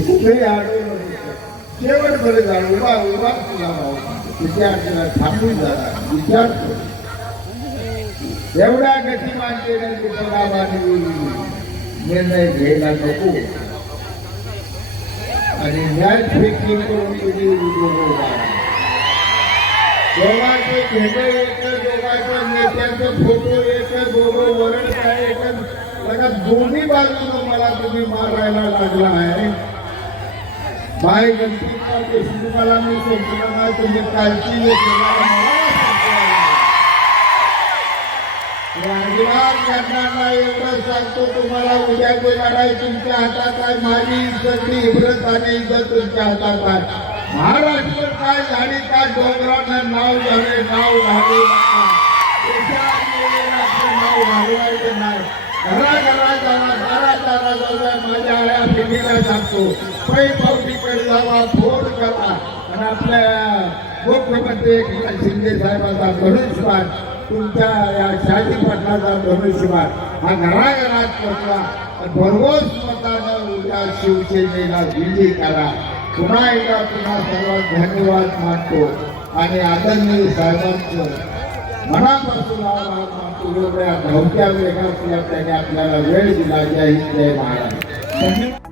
कुठेही आढळून शेवटपर्यंत जाण उभा उभा तुला भाऊ विद्यार्थ्याला थांबून झाला विचार कर. एवढ्या गतिमान केलं तिथं बाबाने निर्णय घ्यायला नको आणि न्याय फेकी करून तुम्ही उभं दोघांचे भेटे एक दोघांच्या नेत्यांचे फोटो एक दोघं वरण काय एक दोन्ही बाजूला मला तुम्ही मारायला लागला आहे. बाय गणपती तुम्हाला मी सांगितलं ना तुम्ही कालची योजना मला एवढं सांगतो तुम्हाला. उद्या जो तुमच्या हातात आहे. माझी इज्जत ही इब्रत आणि इज्जत तुमच्या हातात आहे. महाराष्ट्र काय झाली काय डोंगरांना नाव झाले नाव झाले नाव घालवायचं नाही? घरा घरा जाणार दारा दारा जाणार माझ्या आया पिढीला सांगतो पै पावटीकडे जावा फोन करा. आणि आपल्या मुख्यमंत्री एकनाथ शिंदे साहेबांचा धनुष्यबाण तुमच्या या शाही पटलाचा धनुष्यबाण. हा घराघरात पोचला भरघोस मतानं उद्या शिवसेनेला विजयी करा. पुन्हा एकदा पुन्हा सर्वात धन्यवाद मानतो आणि आदरणीय साहेबांचं मनापासून आभार मानतो. एवढ्या धावत्या वेगात त्याने आपल्याला वेळ दिला. जय हिंद जय महाराज